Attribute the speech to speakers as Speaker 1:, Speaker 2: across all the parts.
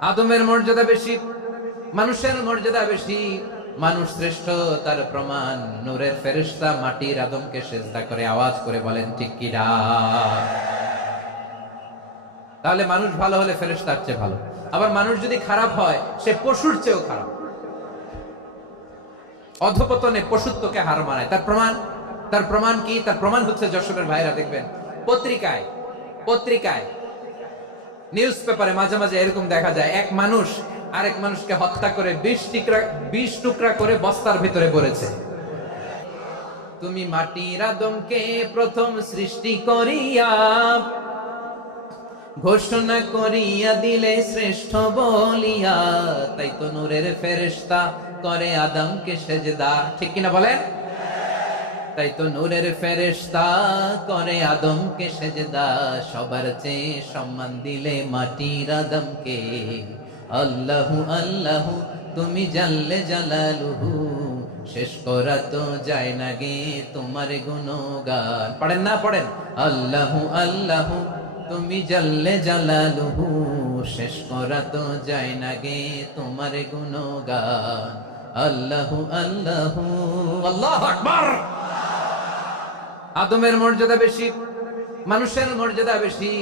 Speaker 1: আদমের মর্যাদা বেশি, মানুষের মর্যাদা বেশি। মানুষ শ্রেষ্ঠ, তার প্রমাণ। নূরের ফেরেশতা মাটির আদমকে সেজদা করে আওয়াজ করে বলেন, ঠিক কিরা তাহলে মানুষ ভালো হলে ফেরেশতার চেয়ে ভালো। আবার মানুষ যদি খারাপ হয়, সে পশুর চেয়েও খারাপ। অধপতনে পশুত্বকে হার মানায়। তার প্রমাণ? তার প্রমাণ কি? তার প্রমাণ হচ্ছে যশোরের ভাইরা দেখবেন। পত্রিকায় পত্রিকায় নিউজ পেপারে মাঝে মাঝে এরকম দেখা যায়, এক মানুষ আরেক মানুষকে হত্যা করে বিশ টুকরা বিশ টুকরা করে বস্তার ভিতরে পড়েছে। তুমি মাটির আদমকে প্রথম সৃষ্টি করিয়া, ঘোষণা করিয়া দিলে শ্রেষ্ঠ বলিয়া, তাই তো নূরের ফেরেশতা করে আদমকে সেজদা। ঠিক কিনা বলেন? তাই তো নূরের ফেরেশতা করে আদমকে সেজদা, সবার চেয়ে সম্মান দিলে মাটির আদমকে। আল্লাহু আল্লাহু, তুমি জানলে জালালুহু, শেষ করা তো যায় না গে তোমার গুণগান। পড়েন না, পড়েন। আল্লাহু আল্লাহু, তুমি জানলে জালালুহু, শেষ করা তো যায় না গে তোমার গুণগান। আল্লাহু আল্লাহু। আল্লাহু আকবার! আদমের মর্যাদা বেশি, মানুষের মর্যাদা বেশি।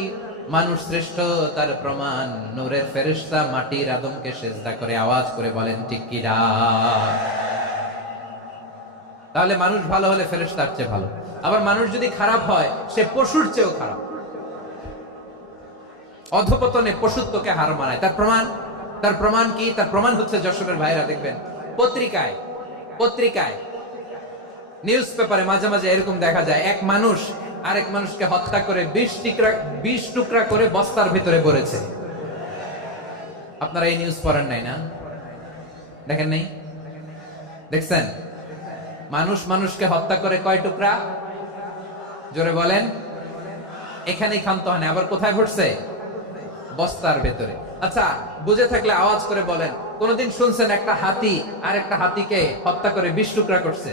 Speaker 1: মানুষ শ্রেষ্ঠ, তার প্রমাণ। নূরের ফেরেশতা মাটির আদমকে সেজদা করে আওয়াজ করে বলেন, ঠিক তাহলে মানুষ ভালো হলে ফেরেস্তার চেয়ে ভালো। আবার মানুষ যদি খারাপ হয়, সে পশুর চেয়েও খারাপ। অধপতনে পশুত্বকে হার মানায়। তার প্রমাণ? তার প্রমাণ কি? তার প্রমাণ হচ্ছে যশোরের ভাইরা দেখবেন। পত্রিকায় পত্রিকায় নিউজ পেপারে মাঝে মাঝে এরকম দেখা যায়, এক মানুষ আরেক মানুষকে হত্যা করে বিশ টুকরা বিশ টুকরা করে বস্তার ভিতরে পড়েছে আপনারা এই নিউজ পড়েন নাই না? দেখেন নাই? দেখছেন? মানুষ মানুষকে হত্যা করে কয় টুকরা? জোরে বলেন। এখানেই ক্ষান্ত হয় আবার কোথায় ঘটছে বস্তার ভেতরে। আচ্ছা বুঝে থাকলে আওয়াজ করে বলেন, কোনদিন শুনছেন একটা হাতি আর একটা হাতিকে হত্যা করে বিশ টুকরা করছে?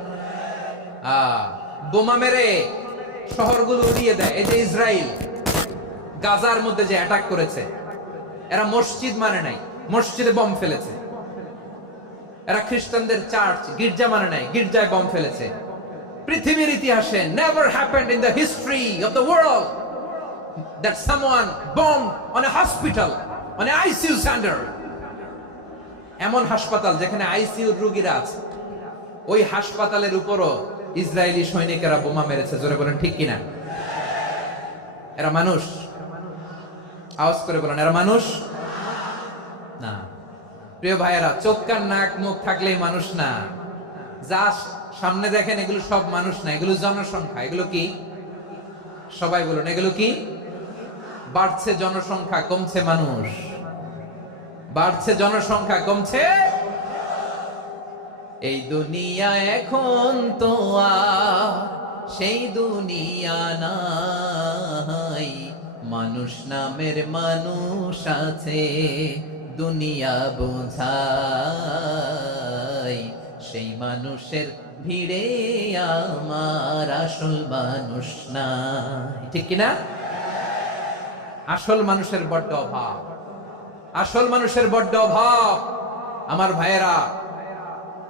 Speaker 1: বোমা মেরে শহরগুলো উড়িয়ে দেয়। এই যে ইসরায়েল গাজার মধ্যে যে অ্যাটাক করেছে, এরা মসজিদ মানে নাই, মসজিদে বম ফেলেছে। এরা খ্রিস্টানদের চার্চ গির্জা মানে নাই, গির্জায় বম ফেলেছে। পৃথিবীর ইতিহাসে never happened in the history of the world that someone bombed on a hospital, on a ICU center এমন হাসপাতাল যেখানে আইসিইউ রোগীরা আছে, ওই হাসপাতালের উপরও ইসরায়েলি সৈনিকেরা বোমা মেরেছে, জোরে বলেন, ঠিক কিনা? এরা মানুষ? আওয়াজ করে বলেন, এরা মানুষ? না। প্রিয় ভাইয়েরা, চোখ, কান, নাক, মুখ থাকলেই মানুষ না। যা সামনে দেখেন, এগুলো সব মানুষ না, এগুলো জনসংখ্যা। এগুলো কি? সবাই বলুন, এগুলো কি? বাড়ছে জনসংখ্যা, কমছে মানুষ। বাড়ছে জনসংখ্যা, কমছে এই দুনিয়া এখন তো সেই দুনিয়া নাই। মানুষ নামের মানুষ আছে, দুনিয়া বোঝাই। সেই মানুষের ভিড়ে আমার আসল মানুষ নাই। ঠিক কিনা? আসল মানুষের বড্ড অভাব। আসল মানুষের বড্ড অভাব। আমার ভাইয়েরা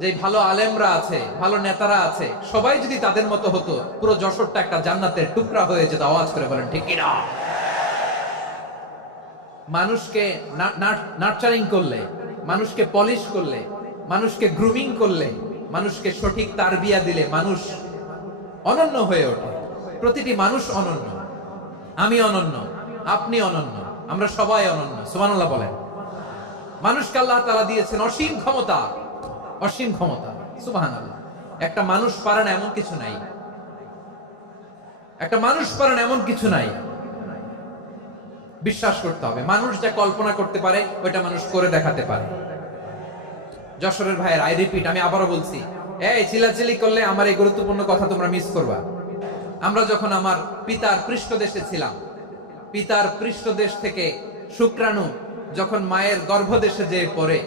Speaker 1: যে ভালো আলেমরা আছে, ভালো নেতারা আছে, সবাই যদি তাদের মতো হতো, পুরো যশোরটা একটা জান্নাতের টুকরা হয়ে যেত, আওয়াজ করে বলেন, ঠিক কিনা? মানুষকে নার্চারিং করলে, মানুষকে পলিশ করলে, মানুষকে গ্রুমিং করলে, মানুষকে সঠিক তারবিয়া দিলে মানুষ অনন্য হয়ে ওঠে। প্রতিটি মানুষ অনন্য। আমি অনন্য, আপনি অনন্য, আমরা সবাই অনন্য, সুবহানাল্লাহ বলেন। মানুষকে আল্লাহ তাআলা দিয়েছেন অসীম ক্ষমতা। অসীম ক্ষমতা, সুবহানাল্লাহ। একটা মানুষ পারে না এমন কিছু নাই। একটা মানুষ পারে না এমন কিছু নাই। বিশ্বাস করতে হবে। মানুষ যা কল্পনা করতে পারে, ওইটা মানুষ করে দেখাতে পারে। যশোরের ভাইয়ের আই রিপিট, আমি আবারও বলছি। এই চিলাচিলি করলে আমার এই গুরুত্বপূর্ণ কথা তোমরা মিস করবা। আমরা যখন আমার পিতার পৃষ্ঠদেশে ছিলাম, পিতার পৃষ্ঠদেশ থেকে শুক্রাণু যখন মায়ের গর্ভদেশে যেয়ে পড়ে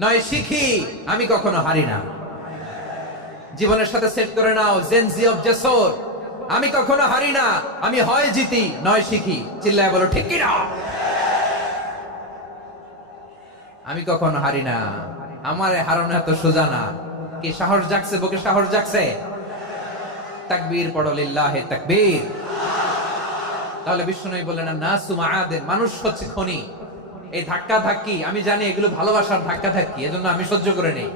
Speaker 1: নয়, শিখি, আমি কখনো হারি না। জীবনের সাথে সেট করে নাও জেনজি অফ জেসর আমি কখনো হারি না, আমি হয় জিতি, নয়, শিখি। চিল্লায় বলো, ঠিক কিনা? আমি কখনো হারি না, আমার হারানো এত সোজা না। কি সাহস জাগছে, বুকে সাহস জাগছে? তাকবীর পড়ো, লিল্লাহে তাকবীর। তাহলে বিষ্ণু বললেন না সুমাআদের মানুষ হচ্ছে খনি এই ধাক্কা ধাক্কি, আমি জানি এগুলো ভালোবাসার ধাক্কা ধাক্কি, এজন্য আমি সহ্য করে নেই।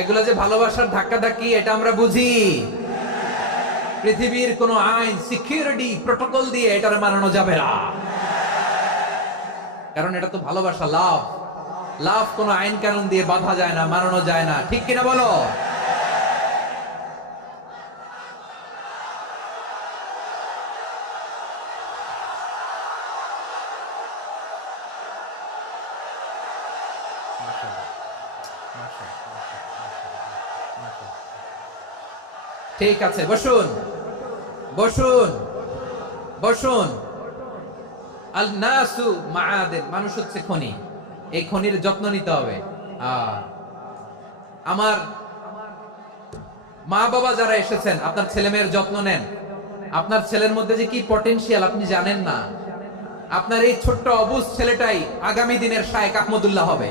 Speaker 1: এগুলো যে ভালোবাসার ধাক্কা ধাক্কি, এটা আমরা বুঝি। পৃথিবীর কোন আইন সিকিউরিটি প্রোটোকল দিয়ে এটার মানানো যাবে না। কারণ এটা তো ভালোবাসা লাভ লাভ কোন আইন কানুন দিয়ে বাধা যায় না, মানানো যায় না। ঠিক কিনা বলো? ঠিক আছে, বসুন। বসুন। বসুন। আল নাসু মাআদেন, মানুষ হচ্ছে খনি। এই খনির যত্ন নিতে হবে। আমার মা বাবা যারা এসেছেন, আপনার ছেলে মেয়ের যত্ন নেন। আপনার ছেলের মধ্যে যে কি পটেনশিয়াল আপনি জানেন না। আপনার এই ছোট্ট অবুজ ছেলেটাই আগামী দিনের শায়েক আহমদুল্লাহ হবে।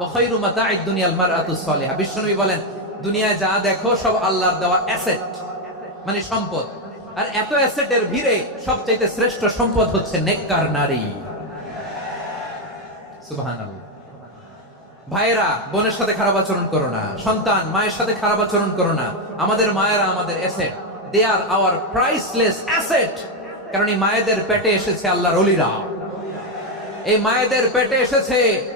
Speaker 1: মানে সুবহানাল্লাহ। বোনের সাথে খারাপ আচরণ করো না। সন্তান, মায়ের সাথে খারাপ আচরণ করো না। আমাদের মায়েরা আমাদের asset they are our priceless asset কারণ এই মায়েদের পেটে এসেছে আল্লাহর অলিরা। এই মায়েদের পেটে এসেছে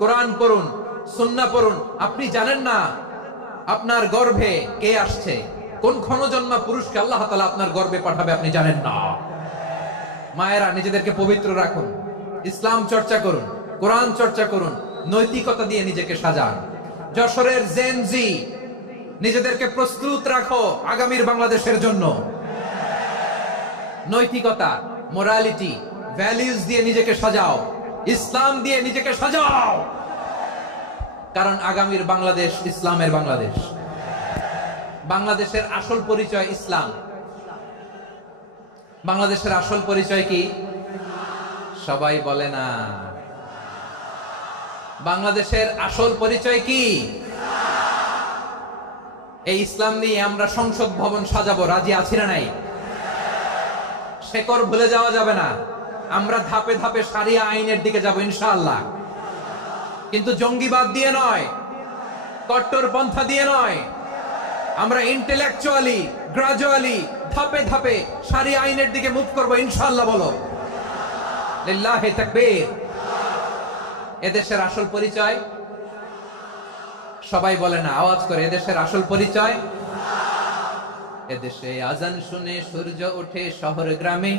Speaker 1: কোরআন পড়ুন সুন্না পড়ুন, আপনি জানেন না আপনার গর্ভে কে আসছে? কোন ক্ষণজন্মা পুরুষকে আল্লাহ তাআলা আপনার গর্বে পাঠাবে আপনি জানেন না। মায়েরা, নিজেদেরকে পবিত্র রাখুন, ইসলাম চর্চা করুন, কোরআন চর্চা করুন, নৈতিকতা দিয়ে নিজেকে সাজান। যশোরের জেনজি নিজেদেরকে প্রস্তুত রাখো আগামীর বাংলাদেশের জন্য। নৈতিকতা মোরালিটি ভ্যালিউজ দিয়ে নিজেকে সাজাও। ইসলাম দিয়ে নিজেকে সাজাও। কারণ আগামীর বাংলাদেশ ইসলামের বাংলাদেশ। বাংলাদেশের আসল পরিচয় ইসলাম। বাংলাদেশের আসল পরিচয় কি? সবাই বলে না। বাংলাদেশের আসল পরিচয় কি? এই ইসলাম নিয়ে আমরা সংসদ ভবন সাজাবো, রাজি আছি না নাই? শেকর ভুলে যাওয়া যাবে না। আমরা ধাপে ধাপে সারিয়া আইনের দিকে যাব, ইনশাআল্লাহ। কিন্তু জঙ্গিবাদ দিয়ে নয়, কট্টর পন্থা দিয়ে নয়। আমরা ইন্টেলেকচুয়ালি গ্রাজুয়ালি ধাপে ধাপে সারি আইনের দিকে মুভ করব, ইনশাআল্লাহ বলো। লিল্লাহে তাকবীর। এদেশের আসল পরিচয়? সবাই বলে না, আওয়াজ করে, এদেশের আসল পরিচয়? এদেশে আজান শুনে সূর্য ওঠে শহর গ্রামে।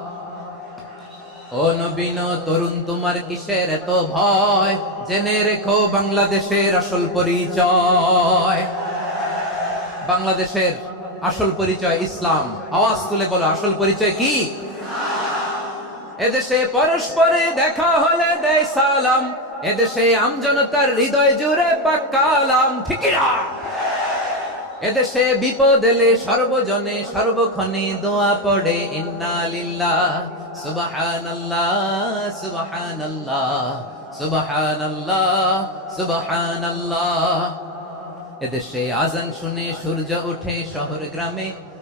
Speaker 1: ও নবীন তরুণ, তোমার কিসের এত ভয়? জেনে রেখো বাংলাদেশের আসল পরিচয়। বাংলাদেশের আসল পরিচয় ইসলাম। আওয়াজ তুলে বলো, আসল পরিচয় কি? এদেশে পরস্পরে দেখা হলে দেয় সালাম। এদেশে আমজনতার হৃদয় জুড়ে পাক্কালাম ঠিকিরা এদেশে বিপদ এলে সর্বজনে সর্বক্ষণে দোয়া পড়ে, ইন্না লিল্লাহ। এদেশে আজান শুনে সূর্য ওঠে শহর গ্রামে।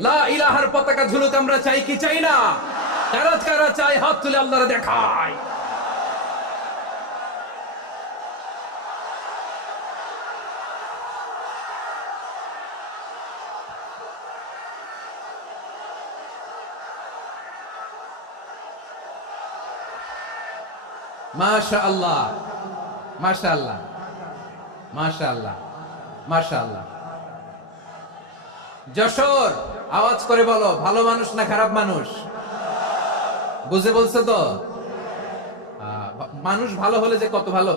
Speaker 1: লা ইলাহার পতাকা ঝুলুক আমরা চাই কি চাই না? কারা কারা চাই হাত তুলে আল্লাহরে দেখায়। মাশা আল্লাহ মাশা আল্লাহ মাশা আল্লাহ মাশা আল্লাহ যশোর আওয়াজ করে বলো, ভালো মানুষ না খারাপ মানুষ? বুঝে বলছে তো? মানুষ ভালো হলে যে কত ভালো।